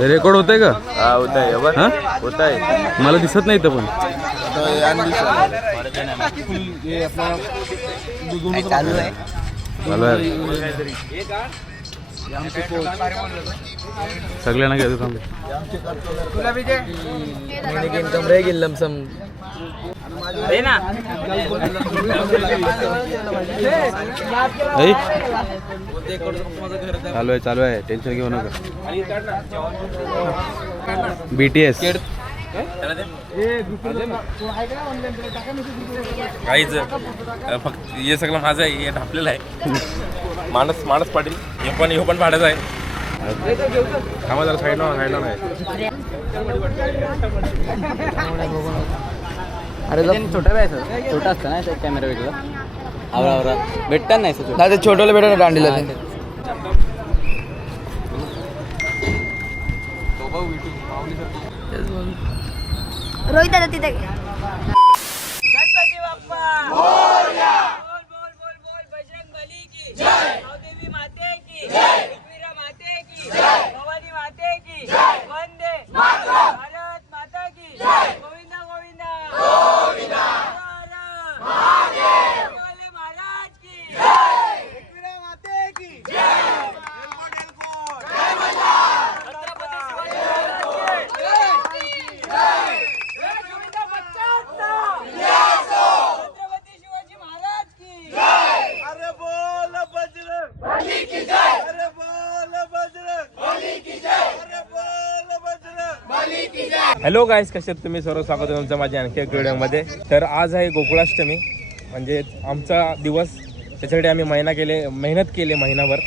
Record होतंय का? हा होत आहे बघ हा होत आहे. मला दिसत नाही इथं पण. चालू आहे. चालू आहे. सगळ्यांना घ्यायचं थांबे. चालू आहे टेन्शन घेऊ नका. BTS काहीच फक्त हे सगळं माझं आहे. हे ढापलेलं आहे. माणस पाटील हे पण भाड्याचं आहे. थांबा जरा साईड नाही. अरे छोटा व्हायचं, छोटा असतं ना कॅमेरा वेगळा. आवरा भेटतात नाही ते छोटोला भेटत दांडीला. रोहित दादा तिथे गणपती बाप्पा मोरया. बोल बोल बोल बोल बजरंग बली की जय. देवी माते की जय. एकवीरा माते की जय. भवानी माते की जय. वंदे मातरम. भारत माता की जय. गोविंदा गोविंदा गोविंदा. महादेव वाले महाराज की जय. एकवीरा माते की जय. जय मल्हार. छत्रपती शिवाजी महाराज की जय. गोविंदा बच्चांचा छत्रपती शिवाजी महाराज की जय. अरे बोल बजरंग बली की जय. अरे बोल बजरंग बली की जय. अरे बोल बजरंग बली की जय. हॅलो गाईस, कसे आहेत तुम्ही? सर्व स्वागत आहे तुमचं माझ्या आणखी एक व्हिडिओमध्ये. तर आज आहे गोकुळाष्टमी, म्हणजे आमचा दिवस. त्याच्यासाठी आम्ही मेहनत केली महिनाभर.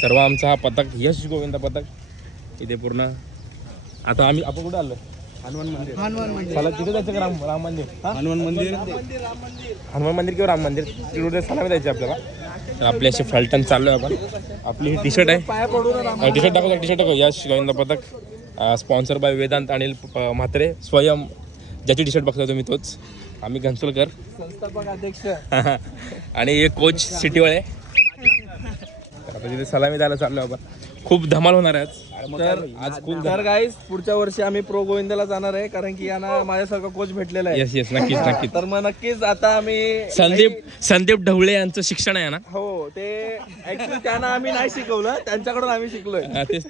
सर्व आमचा हा पथक, यश गोविंद पथक इथे पूर्ण. आता आपण कुठे आलो? हनुमान मंदिर. चला तिथे जायचं का? राम मंदिर. हनुमान मंदिर किंवा राम मंदिर तिकडे सलामी द्यायची आपल्याला. तर आपली अशी फलटण चाललोय आपण. आपली ही टी शर्ट आहे. टी शर्ट दाखव. यश गोविंद पथक, स्पॉन्सर बाय वेदांत अनिल म्हात्रे. स्वयं ज्याची टी शर्ट बघता तुम्ही तोच. आम्ही घनसोलकर संस्थापक अध्यक्ष आणि एक कोच सिटीवाळे. आता तिथे सलामी द्यायला चाललो आपण. खूप धमाल होणार आहे तर गाईस पुढच्या वर्षी आम्ही प्रो गोविंदाला जाणार आहे, कारण की यांना माझ्यासारखा कोच भेटलेला आहे. येस नक्कीच. तर मग नक्कीच आता आम्ही संदीप ढवळे यांचं शिक्षण आहे ना. हो, ते ऍक्च्युली त्यांना आम्ही नाही शिकवलं, त्यांच्याकडून आम्ही शिकलोय. तेच.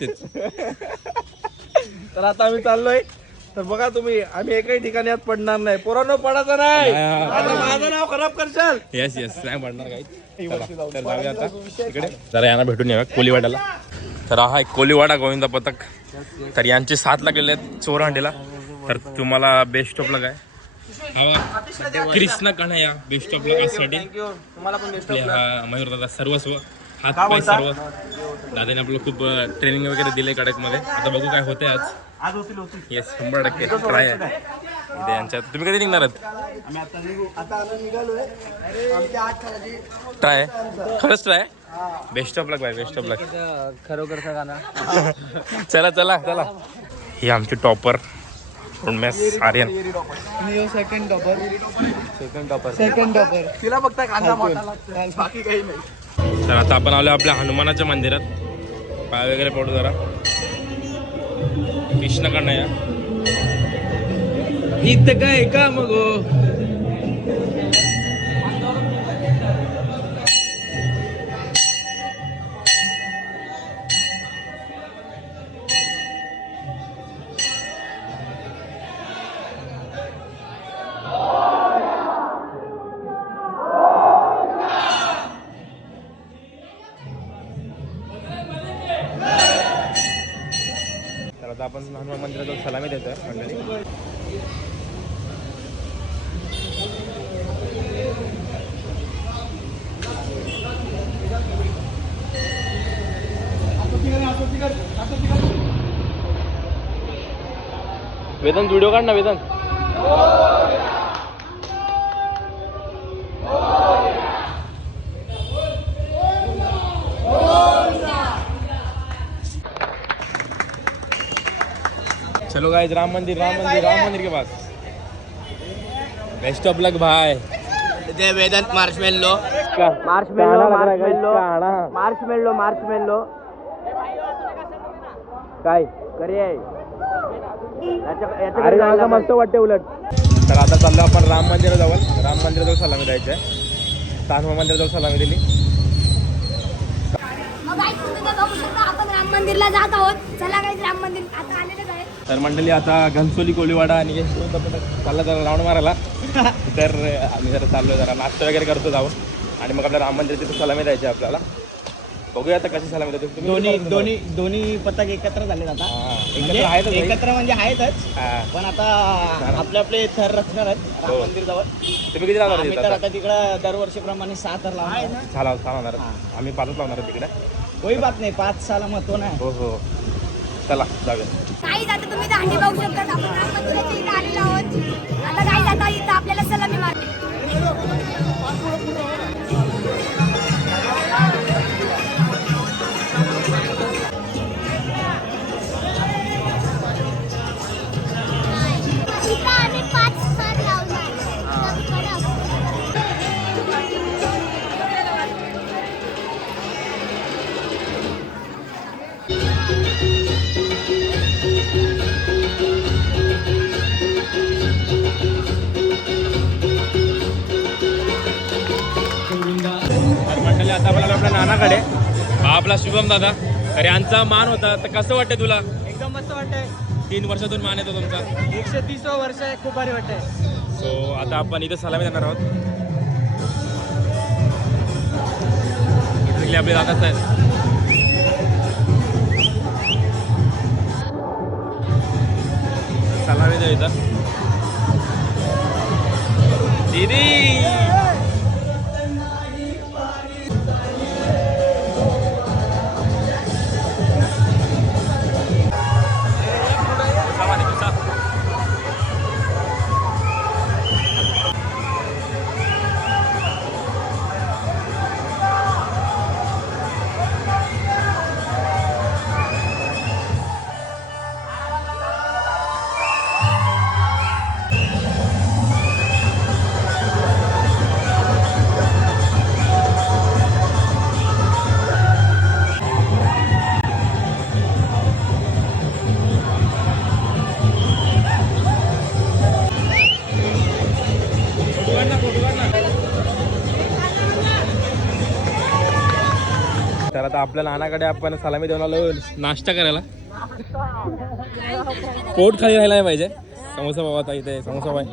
तर आता आम्ही चाललोय. तर बघा तुम्ही, आम्ही एकही ठिकाणी यात पडणार नाही. पोरांनो पडायचं नाही, माझं नाव खराब करशाल. येस नाही पडणार काही. तर जाऊया आता इकडे जरा यांना भेटून येऊया कोलीवाड्याला. तर हा एक कोलीवाडा गोविंदा पथक. तर यांचे 7 गेले आहेत चोरहांडीला. तर तुम्हाला बेस्ट ऑफ लक आहे. कृष्ण कन्हैया बेस्ट ऑफ लक साठी. हा मयूर दादा सर्वस्व हात पाय सर्व. दादाने आपलं खूप ट्रेनिंग वगैरे दिले कडकमध्ये. आता बघू काय होते आज. येस 100% ट्राय आहे यांच्यात. तुम्ही कधी निघणार आहात? ट्राय खरंच try. Best of luck bye, best of luck. खरोखरचा गाणं. चला. ही आमची topper Unmesh Aryan. Second topper तिला फक्त कांदा मोठा लागतो, बाकी काही नाही. तर आता आपण आलो आपल्या हनुमानाच्या मंदिरात. पाय वगैरे पडू जरा. कृष्ण कन्हैया इथं काय का मग. आता आपण हनुमान मंदिरात सलामी देतोय मंडळी. वेदांत व्हिडिओ काढ ना वेदांत. चलो गाइस, राम मंदिर के पास. बेस्ट ऑफ लक भाई. जय वेदांत. मार्शमेलो. काय करी आहे अरे मला मस्त वाटते उलट. तर आता चाललो आपण राम मंदिराजवळ. राम मंदिराजवळ सलामी द्यायची आहे. तानवा मंदिराजवळ सलामी दिली. मग guys, तुम्ही तर बघू शकता आपण राम मंदिरला जात आहोत. चला guys, राम मंदिर आता आलेलंच आहे. तर मंडळी आता घनसोली कोळीवाडा आणि चालला जरा राऊंड मारायला. तर आम्ही जरा चाललो जरा नाश्ता वगैरे करतो जाऊन आणि मग आपल्या राम मंदिर तिथे सलामी द्यायची आहे आपल्याला. बघूया आता कशी सलामी देतो. दोन्ही पथक एकत्र झाले आता. एकत्र आहेत एकत्र म्हणजे आहेतच, हा. पण आता आपले आपले थर रचणार आहेत राम मंदिर जवळ. तुम्ही किती लावणार आम्ही तर आता तिकडं दरवर्षीप्रमाणे 6 थर लावणार. सहा लावणार आम्ही 5च लावणार आहे तिकडे. कोई बात नाही, 5 साला महत्व नाही. हो हो चला जाऊया. Guys, आता तुम्ही दांडी बघू शकता. आपण राम मंदिराच्या इथे आलेलो आहोत. आता guys, आता इथं आपल्याला सलामी मारते. इथं आम्ही 5 थर लावणार. तर मंडळी आता आपल्याला आपल्या नानाकडे हा आपला शुभम दादा. तर यांचा मान होता. तर कसं वाटतं तुला? एकदम मस्त वाटतंय. 3 वर्षातून मान येतो तुमचा. 130 वर्ष आहे, खूप भारी वाटतंय. सो आता आपण इथे सलामी देणार आहोत. इथे आपले दादाच आहेत. सलामी द्यायचा दीदी. तर आता आपल्या नानाकडे आपण सलामी देऊन आलो नाश्ता करायला. पोट खाली राहायला नाही पाहिजे. समोसा पाव आता इथे समोसा पाव आहे.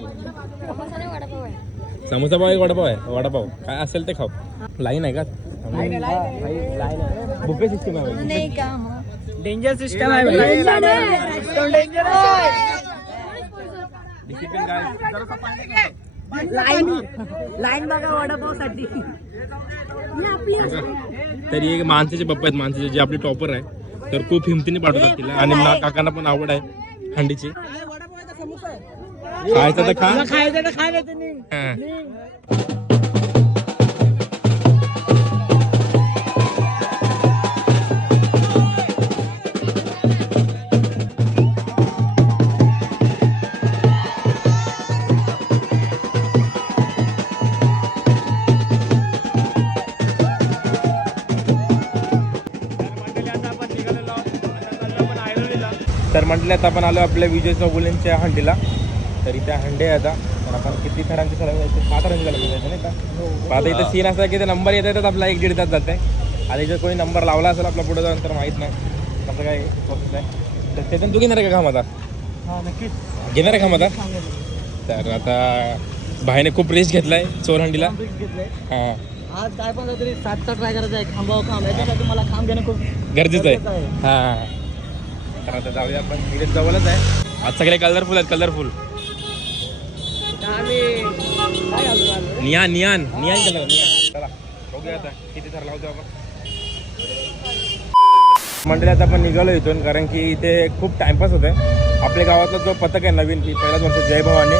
समोसा पाव आहे, वडापाव आहे. वडापाव काय असेल ते खाऊ. लाईन आहे का? बुफे सिस्टम आहे. डेंजर सिस्टम आहे. डिसिप्लिन काय? लाईन बघा वडापाव साठी. तरी एक माणसाचे पप्पा आहेत. माणसाचे जे आपले टॉपर आहे. तर खूप हिमतीने पाठवतात तिला. आणि काकांना पण आवड आहे हंडीची. खायचं तर खा. खायचं तर खायला तुम्ही. हा. तर म्हटलं आता आपण आलो आपल्या विजय चौगुलेंच्या हंडीला. तर इथे हंडे आहे आता. तर आपण किती थरांची सलामी द्यायची? 5 थरांची सलामी द्यायची नाही का? आता इथे सीन असा की ते नंबर येत येतात आपला 1-1.5 तास जाते. आता इथे कोणी नंबर लावला असेल आपल्या पुढे जाऊन तर माहीत नाही कसं काय प्रोसेस आहे. तर त्यातून तू घेणार आहे का काम आता? नक्कीच घेणार आहे काम आता? तर आता भाईने खूप रिस्क घेतलाय चोरहंडीला. हां आज काय पण तरी 7चा ट्राय करायचा आहे. खांबाव खांब याच्यासाठी मला खांब घेणं खूप गरजेचं आहे. हां तर आता जाऊया आपण. इथे जवळच आहे. आज सगळे कलरफुल आहेत. Colourful neon colour. चला बघूया आता किती थर लावतो आपण. मंडळी आता आपण निघालो इथून कारण की इथे खूप टाइमपास होत आहे. आपल्या गावातला जो पथक आहे नवीन की पहिलाच वर्ष जय भवानी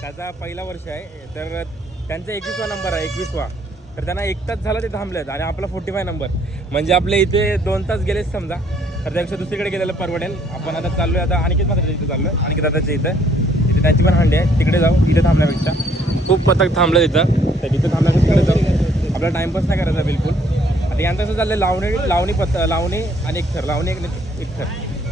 त्याचा पहिला वर्ष आहे. तर त्यांचा 21वा नंबर आहे. 21वा. तर त्यांना 1 तास झाला ते थांबलेत आणि आपला 45 नंबर म्हणजे आपले इथे 2 तास गेलेच समजा. तर त्यापेक्षा दुसरीकडे गेलेलं परवडेल. आपण आता चाललो आहे आता अनिकेत मात्र इथे चाललो आहे. अनिकेत दादाच्या इथे त्यांची पण हंडी आहे. तिकडे जाऊ. इथे थांबण्यापेक्षा खूप पथक थांबलं तिथं. तर तिथं थांबण्यापेक्षा तिकडे जाऊ. आपला टाइमपास नाही करायचा बिलकुल. आता यांचं असं चाललं लावणी आणि एक थर लावणी एक थर.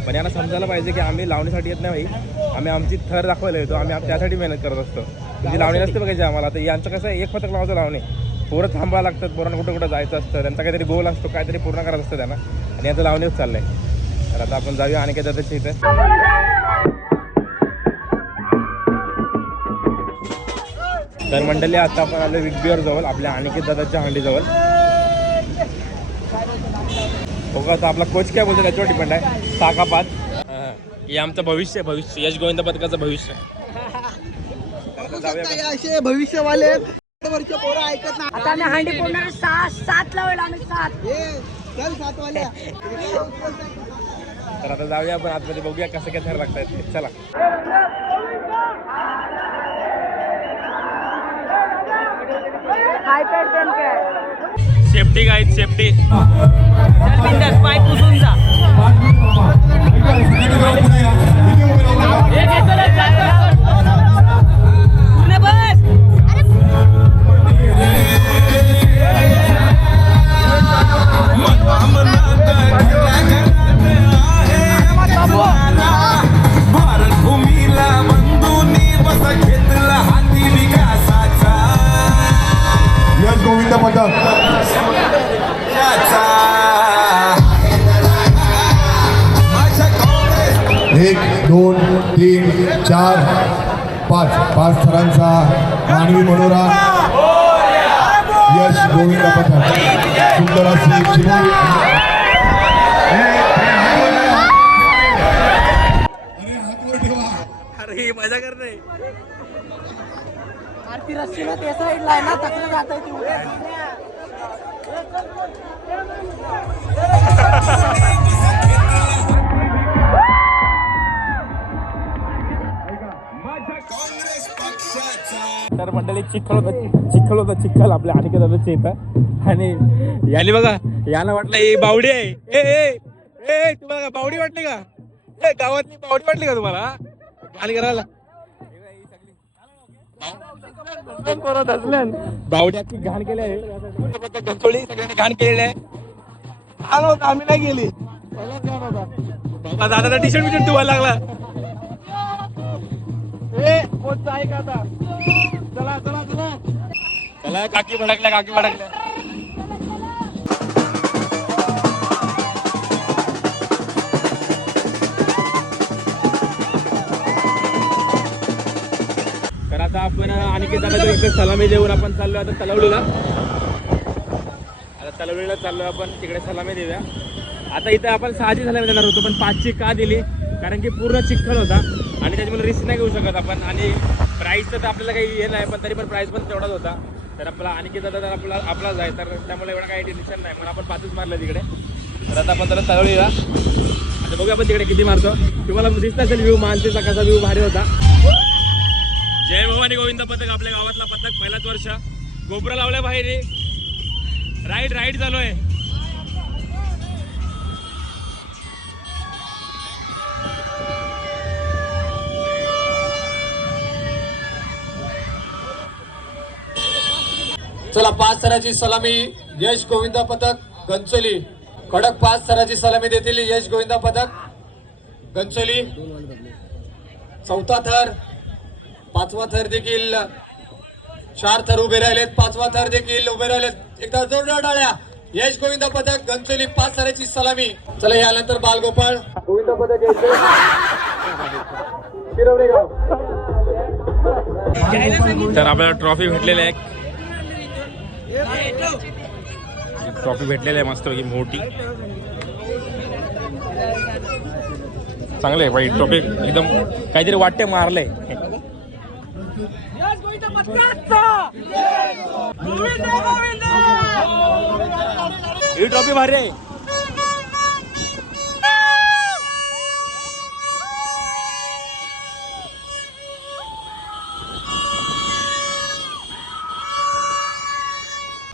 पण यांना समजायला पाहिजे की आम्ही लावणीसाठी येत नाही भाई, आम्ही आमची थर दाखवायला येतो, आम्ही त्यासाठी मेहनत करत असतो. म्हणजे लावणी नसते बघायची आम्हाला. तर यांचं कसं एक पथक लावायचं लावणी, पोरं थांबावं लागतात, पोरांना कुठं कुठं जायचं असतं, त्यांचा काहीतरी गोल असतो, काहीतरी पूर्ण करत असतं त्यांना, आणि यांचं लावणीच चाललंय. तर आता आपण जाऊया अनिकेत दादाच्या इथे. तर मंडळी आता आपण आलो बिग बिअर जवळ, आपल्या अनिकेत दादाच्या हंडीजवळ. बघा आता आपला कोच काय बोलतो त्याच्यावर डिपेंड आहे. 6 का 5 हे आमचं भविष्य यश गोविंद पथकाचं भविष्य. असे भविष्यवाले वरचे पोरं ऐकत नाही. आता आम्ही हांडी फोडणार 7 लावायला आम्ही 7. चल 7 वाल्या. तर आता जाऊया आपण आतमध्ये, बघूया कसं काय थर लागतायत. चला. Safety guide safety. पाय पुसून जा. यश गोविंद पथक 1 2 3 4 5 थरांचा मानवी मनोरा यश गोविंद पथक. सुंदर अशी चिमणी. अरे मजा कर रे. आरती रस्सीला त्या साईडला आहे ना, तकडे जात आहे ती. तर मंडळी चिखल होता आपल्या अनिकेत दादाच्या इथं. आणि याने बघा, याला वाटलं ही बावडी आहे. ए तुम्हाला बावडी वाटली का? गावातली बावडी वाटली का तुम्हाला? आणि करायला बावड्याची घाण केली आहे, सगळ्यांनी घाण केलेली आहे. आम्ही नाही गेली. दादा टी शर्ट धुवायला लागला. ऐका आता. चला काकी भडकल्या. तर आता आपण अनिकेत दादाच्या इकडे सलामी देऊन आपण चाललो आता तलवडीला. चाललोय आपण, तिकडे सलामी देऊया. आता इथं आपण 6ची सलामी देणार होतो, पण 5ची का दिली? कारण की पूर्ण चिखल होता आणि त्याच्यामुळे रिस्क नाही घेऊ शकत आपण. आणि प्राईसचं तर आपल्याला काही हे नाही, पण तरी पण प्राईस पण तेवढाच होता. तर आपला अनिकेत दादा तर आपलाच आहे, तर त्यामुळे एवढं काही टेन्शन नाही. म्हणून आपण 5च मारलं तिकडे. तर आता आपण त्याला तलवडीला. आता बघूया आपण तिकडे किती मारतो. तुम्हाला दिसत असेल व्ह्यू, मानसीचा कसा व्ह्यू भारी होता. जय भवानी गोविंद पथक, आपल्या गावातला पथक, पहिलाच वर्ष. गोपुरा लावल्या बाहेर, राईड चालू आहे. चला 5 थराची सलामी यश गोविंद पथक गंचोली. कडक 5 थराची सलामी देतील यश गोविंद पथक गंचोली. 4था थर, 5वा थर देखील, 4 थर उभे राहिलेत, 5वा थर देखील उभे राहिलेत. एकदा जोरदार टाळ्या. यश गोविंद पथक गंचोली 5 थराची सलामी. चला यानंतर बालगोपाळ गोविंद पथक यायचे शिरवणे गाव. तर आपल्याला ट्रॉफी भेटलेली आहे. ट्रॉफी भेटलेली आहे मस्त मोठी, चांगलं आहे बाई. ट्रॉफी एकदम काहीतरी वाटते मारलंय. ही ट्रॉफी भारी आहे.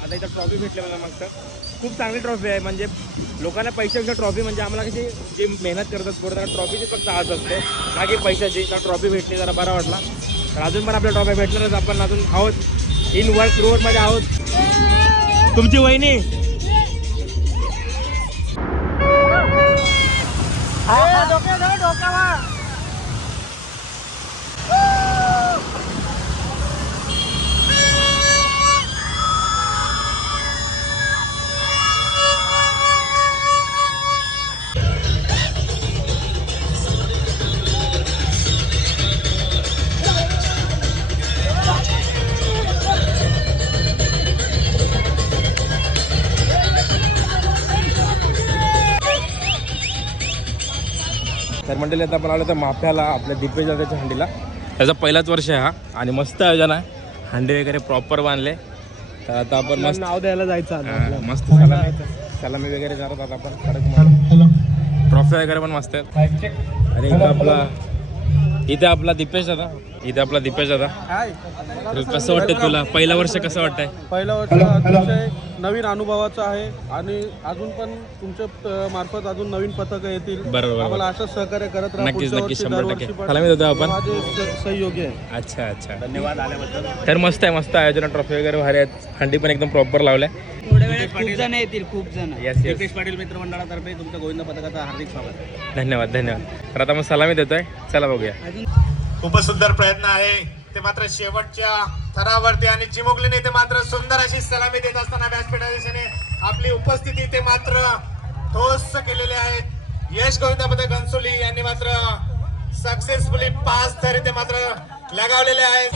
आता इथं ट्रॉफी भेटली मला मस्त. खूप चांगली ट्रॉफी आहे. म्हणजे लोकांना पैशापेक्षा ट्रॉफी, म्हणजे आम्हाला कशी जे मेहनत करतात पोरं त्यांना ट्रॉफीची फक्त आज असते, ना की पैशाची. तर ट्रॉफी भेटली जरा बरा वाटला. तर अजून पण आपल्या ट्रॉफी भेटणारच. आपण अजून आहोत, इन वर्क रोडमध्ये आहोत. तुमची वहिनी तर मंडळी आता आपण आलो तर माफ्याला आपल्या दिपेश दादाच्या हंडीला. त्याचा पहिलाच वर्ष आहे हा आणि मस्त आयोजन आहे. हंडी वगैरे प्रॉपर बांधले. तर आता आपण मस्त नाव द्यायला जायचं मस्त सलामी वगैरे करत आता आपण कडक ट्रॉफी वगैरे पण मस्त आहेत. आणि इथे आपला दिपेश दादा तर कसं वाटतं तुला पहिलं वर्ष कसं वाटतंय? पहिलं वर्ष अतिशय नवीन अनुभवाचं आहे आणि अजून पण तुमच्या मार्फत अजून नवीन पथकं येतील. बरोबर. आम्हाला असंच सहकार्य करत राहा. नक्कीच पुढच्या नक्कीच वर्षी, 100% दरवर्षी पण सलामी देतो आपण. माझे सहयोगी आहे. अच्छा धन्यवाद आल्याबद्दल. तर मस्त आहे आयोजन. ट्रॉफी वगैरे भारी आहेत. हंडी पण एकदम प्रॉपर लावल्या. थोड्या वेळात खूप जण येतील, खूप जण. येस दिपेश पाटील मित्रमंडळातर्फे तुमच्या गोविंद पथकाचं हार्दिक स्वागत. धन्यवाद. तर आता मग सलामी देतोय. चला बघूया. खूपच सुंदर प्रयत्न आहे ते मात्र शेवटच्या थरावरती आणि चिमुकलीने ते मात्र सुंदर अशी सलामी देत असताना व्यासपीठाच्या दिशेने आपली उपस्थिती ते मात्र ठोस केलेले आहेत. यश गोविंद पथक घनसोली यांनी मात्र सक्सेसफुली 5 थर ते मात्र लगावलेले आहेत.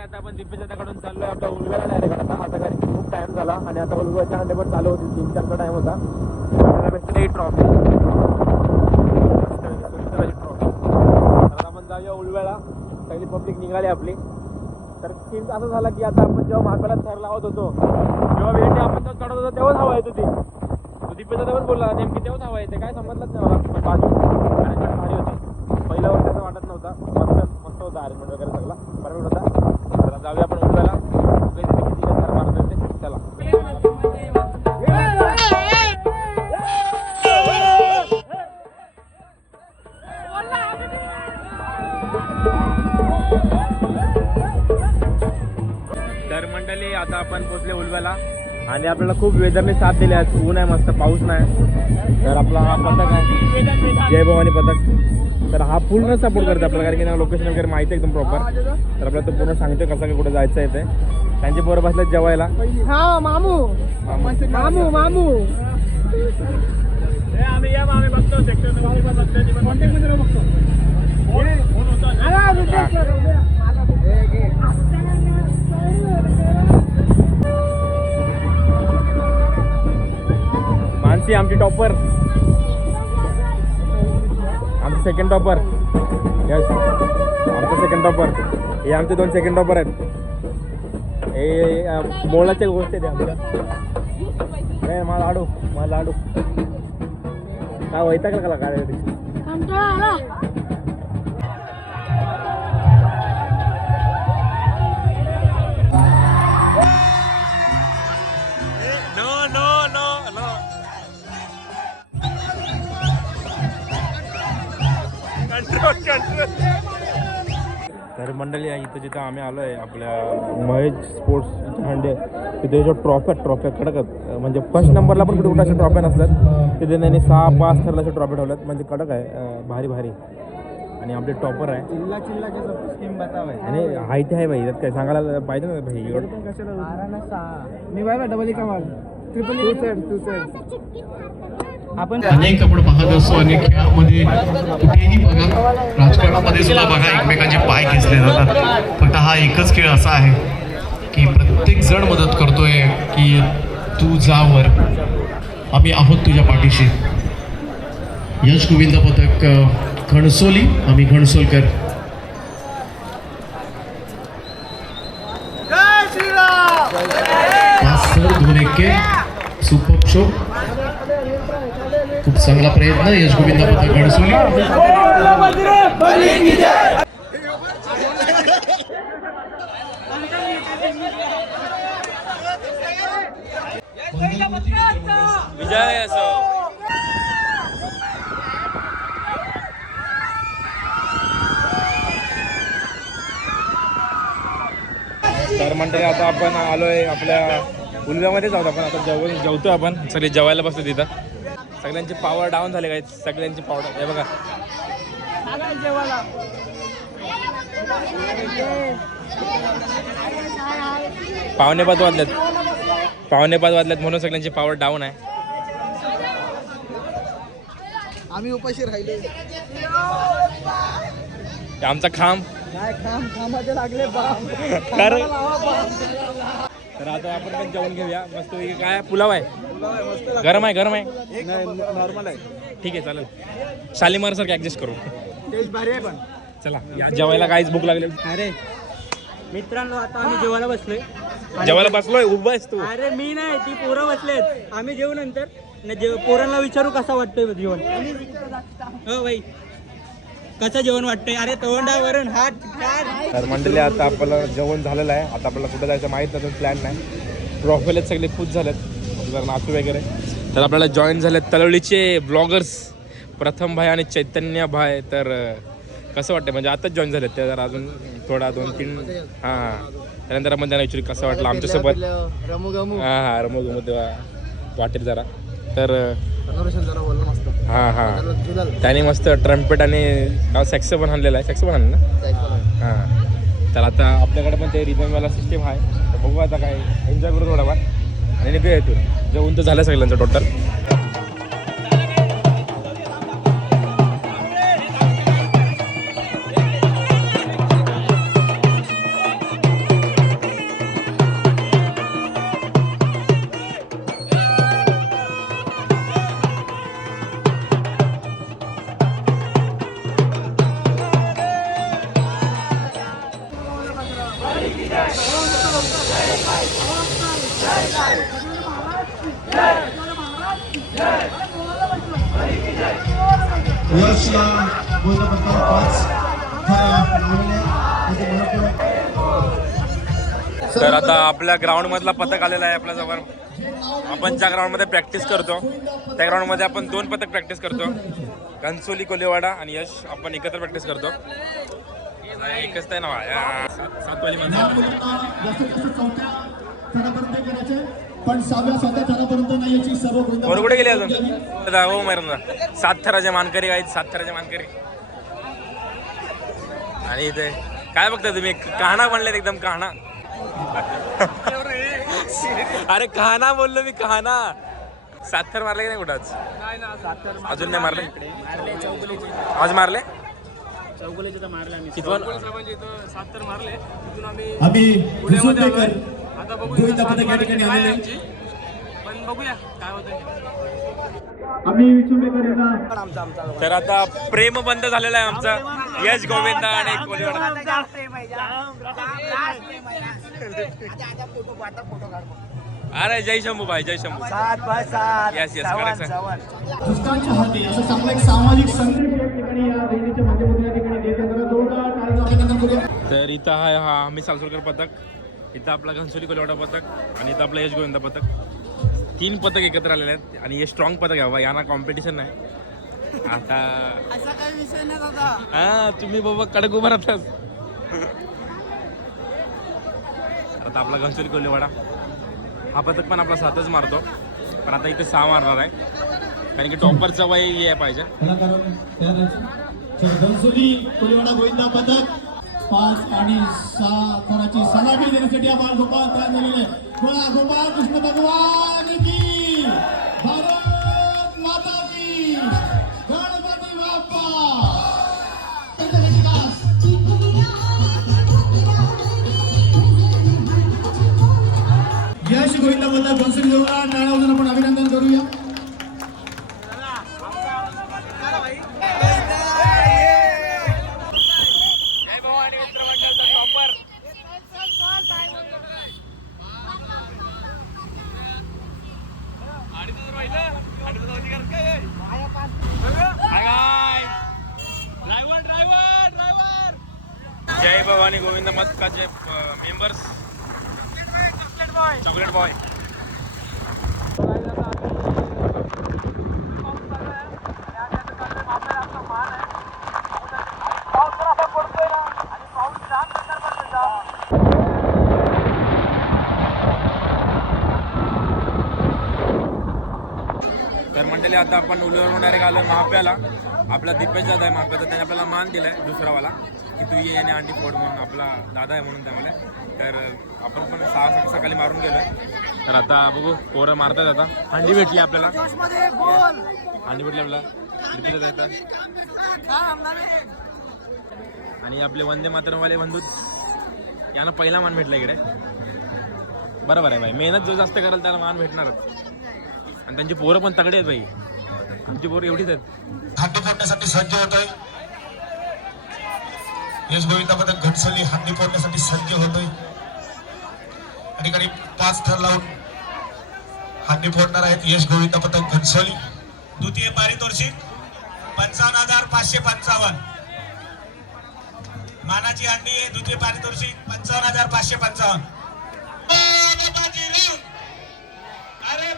आता आपण दिपेश दादाकडून चाललोय आपल्या उलव्याला डायरेक्ट. आता घरी खूप टाइम झाला आणि आता उलव्याच्या हंडे पण चालू होती. 3-4चा टाइम होता. भेटते ट्रॉफी. तर आपण जाऊया उलव्याला. सगळी पब्लिक निघाली आपली. तर सीन असं झाला की आता आपण जेव्हा मार्फाला थर लावत होतो जेव्हा भेटी आपण तो चढत होतो तेव्हाच हवा येत होती. तो दिपेश दादा पण बोलला नेमकी तेव्हाच हवा येते. काय समजलंच नाही मला. पण बाजू अरेंजमेंट भारी होती. पहिल्या वर्षी असं वाटत नव्हता. मस्त होता अरेंजमेंट वगैरे सगळा परफेक्ट होता. जाऊया आपण उलव्याला. किती थर मारत होते. चला. तर मंडळी आता आपण पोहोचले उलव्याला आणि आपल्याला खूप वेदरने साथ दिली आज. ऊन आहे मस्त, पाऊस नाही. तर आपला हा पथक आहे जय भवानी पथक. तर हा पूर्ण सपोर्ट करतो आपल्याला कारण की त्यांना लोकेशन वगैरे माहिती आहे एकदम प्रॉपर. तर आपल्याला तो पूर्ण सांगतो कसं काय कुठे जायचं आहे ते. त्यांचे पोरं बसले जेवायला. मामू मानसी आमची टॉपर, आमचं सेकंड टॉपर. यस आमचं सेकंड टॉपर. हे आमचे 2 सेकंड टॉपर आहेत. हे बोलाच्या गोष्टी आहेत आमच्या. काय मला लाडू काय व्हायचा का काय तर मंडळी इथं जिथं आम्ही आलो आहे आपल्या महेश स्पोर्ट्स हंडे तिथे जो ट्रॉफ्या कडक म्हणजे फर्स्ट नंबरला पण कुठे अशा ट्रॉफ्या नसतात. तिथे त्यांनी 6-5 थरला अशा ट्रॉफ्या ठेवल्यात. म्हणजे कडक आहे भारी. आणि आपले टॉपर आहे आणि हाईट आहे भाई. त्यात काय सांगायला पाहिजे ना भाई. आपण अनेक आपण पाहत असतो अनेक खेळामध्ये कुठेही बघा, राजकारणामध्ये सुद्धा बघा एकमेकांचे पाय खेचले जातात. फक्त हा एकच खेळ असा आहे की प्रत्येक जण मदत करतोय की तू जा वर, आम्ही आहोत तुझ्या पाठीशी. यश गोविंद पथक घणसोली, आम्ही घणसोलकर. Sir 2-1 super show. खूप चांगला प्रयत्न यश गोविंद पथक घणसोली. विजय असो. तर मंडळी आता आपण आलोय आपल्या उलव्यामध्येच आहोत आपण. आता जेवतो आपण. सगळे जेवायला बसतो तिथं. सगळ्यांची पावर डाऊन झाले काय. सगळ्यांची पावर हे बघा पावणे 5 वाजल्यात म्हणून सगळ्यांची पावर डाऊन आहे. आम्ही उपाशी राहिले. आमचा खांब खांबाचे लागले खरं. तर आता आपण पण जेवण घेऊया मस्त. काय पुलाव आहे? गरम आहे नॉर्मल आहे. ठीक आहे चालेल. शालीमार सारखं ऍडजस्ट करू. टेस्ट भारी आहे पण. चला या जेवायला काहीच भूक लागली. अरे मित्रांनो आता आम्ही जेवायला बसलोय. जेवायला बसलोय. उभा आहेस तू? अरे मी नाही, ती पोरं बसलेत. आम्ही जेवू नंतर. पोरांना विचारू कसा वाटतोय जेवण. हो भाई कसं जेवण वाटतंय? अरे तोंडावरून हात काढ. तर मंडळी आता आपलं जेवण झालेलं आहे. आता आपल्याला कुठं जायचं माहीत नाही, प्लॅन नाही. ट्रॉफीलेत सगळे खुश झालेत जर नाचू वगैरे. तर आपल्याला जॉईन झालेत तळवलीचे ब्लॉगर्स प्रथम भाई आणि चैतन्य भाई. तर कसं वाटतं म्हणजे आताच जॉईन झालेत ते. जर अजून थोडा 2-3 हां त्यानंतर आपण त्यांना ॲक्च्युली कसं वाटलं आमच्यासोबत. हां रमू तेव्हा वाटेल जरा. तर हां त्याने मस्त ट्रम्पेट आणि सॅक्स पण आणलेला आहे. सॅक्स पण आणलं ना. हां तर आता आपल्याकडे पण ते रिदमवाला सिस्टीम आहे. तर बघू आता काय एन्जॉय करू थोडाफार आणि निघूया इथून. जेवण तर झालं सगळ्यांचं टोटल. यशला गोलंदाज 5 तर आता आपल्या ग्राउंड मधला पथक आलेला आहे आपल्याजवळ. आपण ज्या ग्राउंडमध्ये प्रॅक्टिस करतो त्या ग्राउंडमध्ये आपण 2 पथक प्रॅक्टिस करतो. घनसोली कोलेवाडा आणि यश आपण एकत्र प्रॅक्टिस करतो. एकच आहे ना 7 वाली माणसं. पण 6व्या थरापर्यंत नाही याची सर्व वर कुठे गेले अजून? हो मॅडम 7 थराचे मानकरी आहेत. 7 थराचे मानकरी. आणि इथे काय बघता तुम्ही? कहाणा बनलेत एकदम कहाणा. अरे कहाणा बोललो मी कहाणा. 7 थर मारले की नाही कुठंच? अजून नाही मारले. आज मारले चौगुलेचे तर मारले आम्ही. कितवन? 7 तर मारले. तिथून आम्ही आम्ही पुण्यामध्ये आता गोविंदा पथक या ठिकाणी आलेले. पण बघूया काय होतंय. आम्ही विचुंबेकर यांना तर आता प्रेम बंद झालेला आहे आमचा यश गोविंदा आणि कोलेवाडा. अरे जय शंभू भाई जय शंभू. Yes yes correct. पुस्तकांच्या हाती असं चांगला एक सामाजिक संदेश या ठिकाणी या रॅलीच्या माध्यमातून या ठिकाणी देत आहे. जोरदार टाळ्यांचं अभिनंदन करूया. तर इथं आहे हा आम्ही सालसोलकर पथक. इथं आपला घनसोली कोलेवाडा पथक आणि इथं आपलं यश गोविंदा पथक. 3 पथक एकत्र आलेले आहेत आणि हे स्ट्रॉंग पथक आहे बाबा. यांना कॉम्पिटिशन नाही आता. असा काही विषय नाही दादा. हा तुम्ही बाबा कडक उभा राहतात. आता आपला घनसोली कोलेवाडा हा पथक पण आपला 7च मारतो. पण आता इथे 6 मारणार आहे कारण की टॉपरचं वय हे पाहिजे. घनसोली कोलेवाडा गोविंदा पथक 5 आणि 6 थराची सलामी देण्यासाठी आपण गोपाळ तयार झालेले. गोपाळ कृष्ण भगवान की, भारत माता की, गणपती बाप्पा. यश गोविंदा पथक घनसोली देवळा टाळ्या वाजवून आपण अभिनंदन करूया. जय भवानी गोविंदा पथकाचे मेंबर्स. Chocolate boy. तर मंडळी आता आता आपण उलवरून डायरेक्ट आलो महाप्याला. आपला दीपेश दादा आहे महाप्याचा, त्याने आपल्याला मान दिलाय दुसरावाला की तू ये आणि अंडी फोड म्हणून. आपला दादा आहे म्हणून त्यामुळे. तर आपण पण 6 सकाळी मारून गेलोय. तर आता बघू पोरं मारतात. आता अंडी भेटली आपल्याला, अंडी भेटली आपल्याला दीपेश जायचं. आणि आपले वंदे मातरमवाले बंधूच यांना पहिला मान भेटला इकडे. बरोबर आहे भाई, मेहनत जो जास्त कराल त्याला मान भेटणारच. आणि त्यांची पोरं पण तगडे आहेत भाई, आमची पोरं एवढीच आहेत. हंडी फोडण्यासाठी सज्ज होतोय यश गोविंदा पथक घटसली. हंडी फोडण्यासाठी सज्ज होतोय. या ठिकाणी 5 थर लावून हंडी फोडणार आहेत यश गोविंदा पथक घटसली. द्वितीय पारितोषिक 55,555. मानाची हंडी आहे. द्वितीय पारितोषिक 55,555. अरे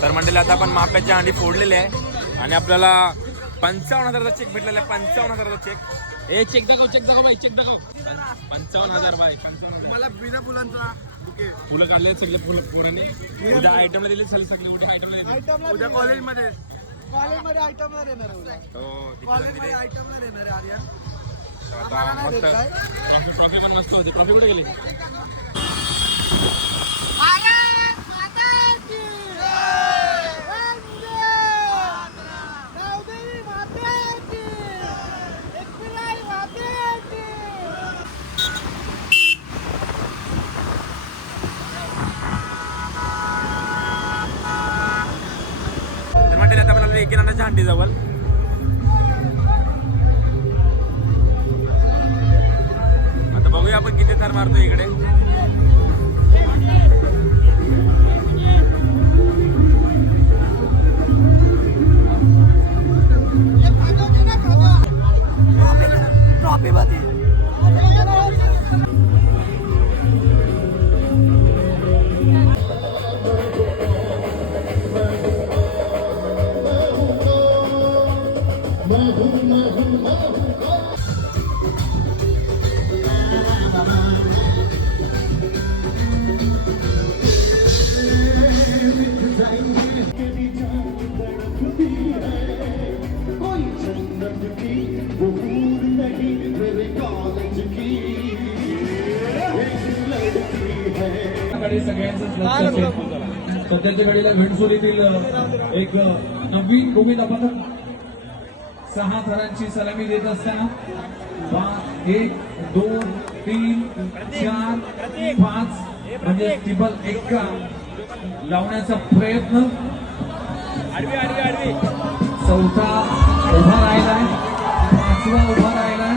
तर मंडळी आता आपण महाप्याच्या अंडी फोडलेले आहे आणि आपल्याला 55,000चा चेक भेटलेला आहे. 55,000चा चेक. ए चेक दाखव बाई, चेक दाखव. 55,000 बाई. मला बिना फुलांचा फुलं काढले सगळे पोरांनी. उद्या आयटमला दिले सगळे मोठे आयटमला. उद्या कॉलेजमध्ये आयटमला देणार आहे. हो कॉलेजमध्ये आयटमला देणार आहे आर्या. ट्रॉफी पण मस्त होती. ट्रॉफी कुठे गेली? आता आपल्याला एकेनाच्या हंडी जवळ. आता बघूया आपण किती थर मारतो इकडे. सध्याच्या घडीला विंचोलीतील एक नवीन गोविंदा पथक 6 थरांची सलामी देत असताना 1 2 3 4 5 म्हणजे टिबल 1 लावण्याचा प्रयत्न. चौथा उभा राहिलाय, 5वा उभा राहिलाय.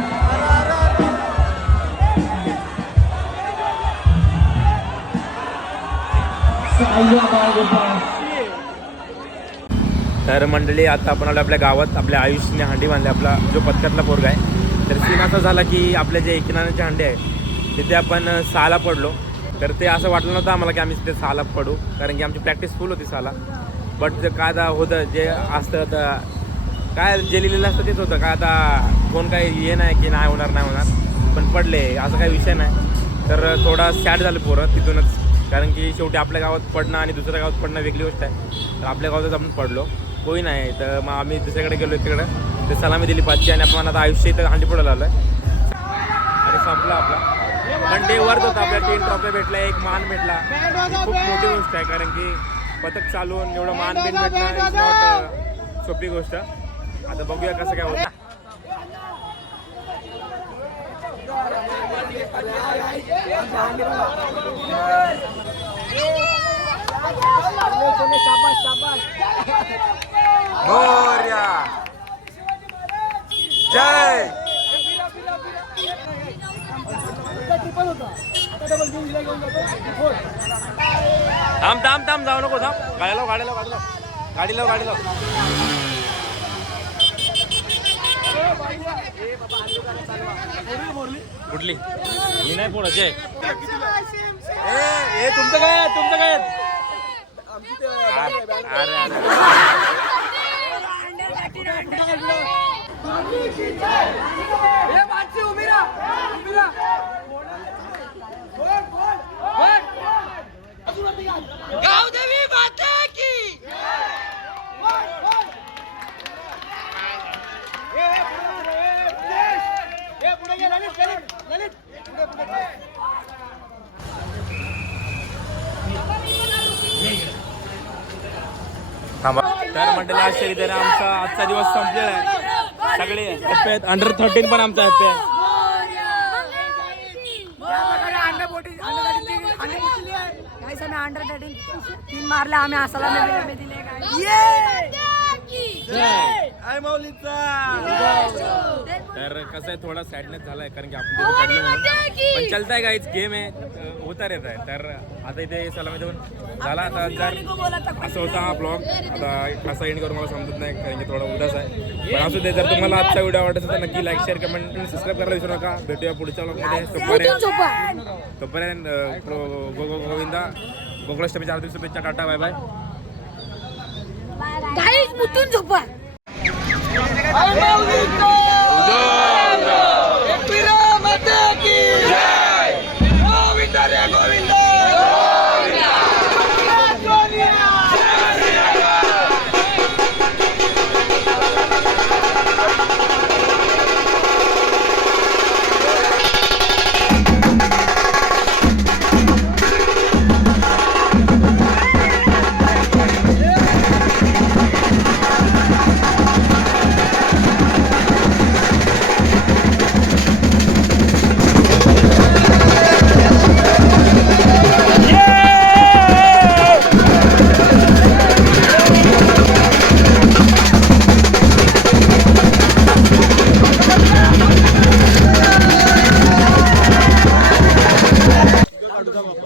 तर मंडळी आता आपण आलो आपल्या गावात. आपल्या आयुषने हंडी बांधली. आपला जो पथकातला पोरगा आहे. तर सीन असा झाला की आपल्या जे एकेनाचे हंडे आहे तिथे आपण 6ला पडलो. तर ते असं वाटलं नव्हतं आम्हाला की आम्ही तिथे 6ला पडू, कारण की आमची प्रॅक्टिस फुल होती 6ला. बट ते काय आता होतं जे असतं आता काय जे लिहिलेलं असतं तेच होतं. काय आता कोण काही हे नाही की नाही होणार, पण पडले असं काही विषय नाही. तर थोडा सॅड झालं पोरं तिथूनच, कारण की शेवटी आपल्या गावात पडणं आणि दुसऱ्या गावात पडणं वेगळी गोष्ट आहे. तर आपल्या गावातच आपण पडलो, कोणी नाही. तर मग आम्ही दुसऱ्याकडे गेलो, तिकडं ते सलामी दिली 5ची आणि आपण आता आयुष्य इथं हांडी पडायला आलो आहे आणि संपला आपला. पण डे वर्थ होता. आपल्या 3 ट्रॉफी भेटल्या, एक मान भेटला. खूप मोठी गोष्ट आहे, कारण की पथक चालवून एवढं मान बिन भेटणं इज नॉट सोपी गोष्ट. आता बघूया कसं काय होतं. जय थांब जाऊ नको, थांब. गाडी लाव. कुठली ही नाही पोराचे. हे तुमचं काय गावदेवी माता की थांबा. तर मंडळी अशा रीतीने आमचा आजचा दिवस संपलेला आहे. सगळे हॅप्पी आहेत. अंडर 13 पण आमचा हॅप्पी आहे. अंडर 13 मारले आम्ही असाला तर कसं आहे थोडा सॅडनेस झालाय, कारण की आपण तिथे पडलो म्हणून. पण चलताय गाईच, गेम आहे, होता येत आहे. तर आता इथे सलामी देऊन झाला. आता जर असं होता हा ब्लॉग, आता कसा एंड करून मला समजत नाही, कारण की थोडा उदास आहे. पण असू दे, जर तुम्हाला आजचा व्हिडिओ आवडत असेल तर नक्की लाईक, शेअर, कमेंट आणि सबस्क्राईब करायला विसरू नका. भेटूया पुढच्या ब्लॉगमध्ये. तोपर्यंत गोविंदा गोकुळाष्टमीच्या हार्दिक शुभेच्छा. Tata, bye bye. गाईस मुतून झोपा.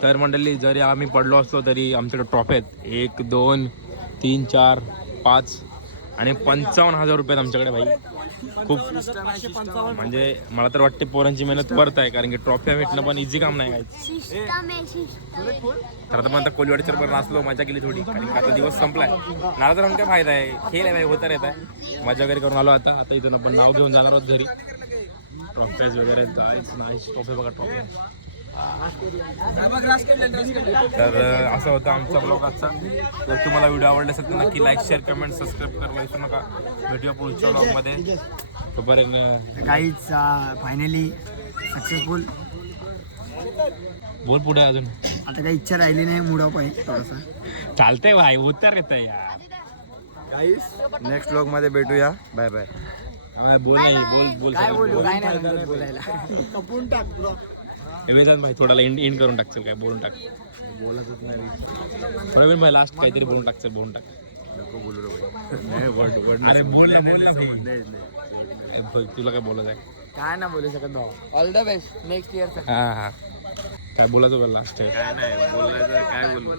तर मंडळी जरी आम्ही पडलो असलो तरी आमच्याकडे ट्रॉफी आहेत 1 2 3 4 5 आणि 55,000 रुपये आमच्याकडे. भाई खूप म्हणजे मला तर वाटते पोरांची मेहनत वर्थ आहे, कारण की ट्रॉफ्या भेटणं पण इझी काम नाही. काय तर आता पण कोलवाडीच्या बरोबर नाचलो, मजा केली थोडी, कारण की आता दिवस संपलाय. नाला तर काय फायदा आहे, खेळ आहे भाई, होता येत आहे. मजा वगैरे करून आलो. आता इथून आपण नाव घेऊन जाणार आहोत घरी. ट्रॉफ्याज वगैरे जायचं नाही. ट्रॉफी बघा, ट्रॉफी. तर असा होता आमचा ब्लॉग आजचा. जर तुम्हाला व्हिडिओ आवडला असेल तर नक्की लाईक, शेअर, कमेंट, सबस्क्राईब करायला विसरू नका. भेटूया पुढच्या ब्लॉगमध्ये. तोपर्यंत गाईज फायनली सक्सेसफुल. बोल पुढे अजून. आता काही इच्छा राहिली नाही, मुडा पाहिजे थोडासा. चालतंय भाई, उत्तर येत यार. गाईस नेक्स्ट ब्लॉग मध्ये भेटूया. Bye bye. बोल नाही, बोल काय बोलू, काय नाही बोलायला. कपून टाक ब्लॉग. विधान भाई थोडाला इंड करून टाकचल, काय बोलून टाक. बोलतच नाही प्रवीण भाई, लास्ट काहीतरी बोलून टाकचल, बोलून टाक. नको बोलू रे बोल. तुला काय बोलायचं आहे? काय ना बोलू शकत भाऊ. All the best next year. हा काय बोलायचं लास्ट? काय नाही बोलायचं, काय बोलू.